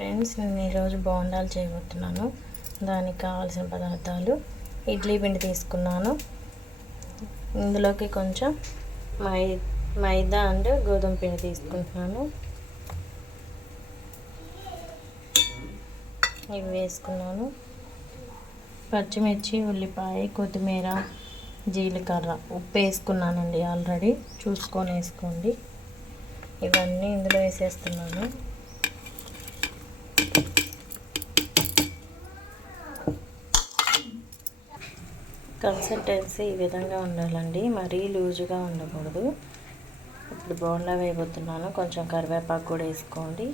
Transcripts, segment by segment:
Friends, నేను ఈరోజు బోండాలు చేయబోతున్నాను. దానికి కావాల్సిన పదార్థాలు: ఇడ్లీ పిండి తీసుకున్నాను, ఇందులోకి కొంచెం మైదా అండ్ గోధుమ పిండి తీసుకుంటున్నాను. ఇవి వేసుకున్నాను. పచ్చిమిర్చి, ఉల్లిపాయ, కొత్తిమీర, జీలకర్ర, ఉప్పు వేసుకున్నానండి ఆల్రెడీ, చూసుకొని వేసుకోండి. ఇవన్నీ ఇందులో వేసేస్తున్నాను. కన్సిస్టెన్సీ ఈ విధంగా ఉండాలండి, మరీ లూజుగా ఉండకూడదు. ఇప్పుడు బోండా వేయబోతున్నాను. కొంచెం కరివేపాకు కూడా వేసుకోండి,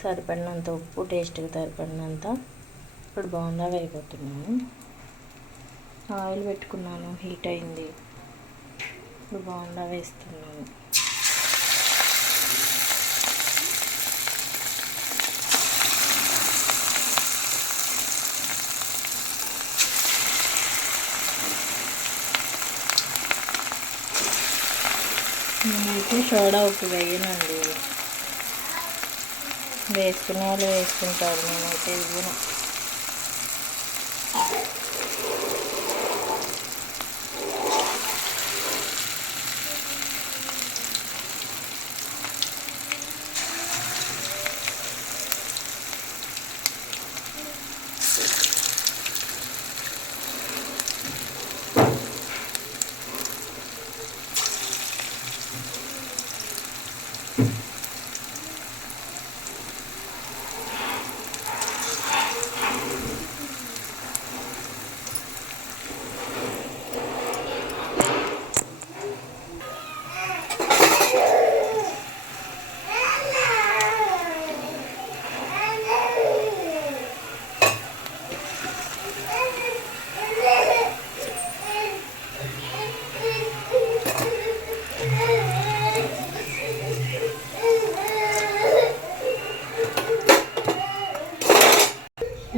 సరిపడినంత ఉప్పు, టేస్ట్కి సరిపడినంత. ఇప్పుడు బోండా వేయబోతున్నాను. ఆయిల్ పెట్టుకున్నాను, హీట్ అయింది. ఇప్పుడు బోండా వేస్తున్నాను. నేనైతే సోడా ఉప్పు వేయనండి, వేసుకునే వాళ్ళు వేసుకుంటారు, నేనైతే ఇవ్వను.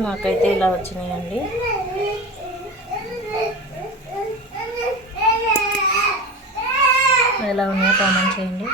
నాకైతే ఇలా వచ్చినాయండి. ఎలా ఉన్నాయో కామెంట్ చేయండి.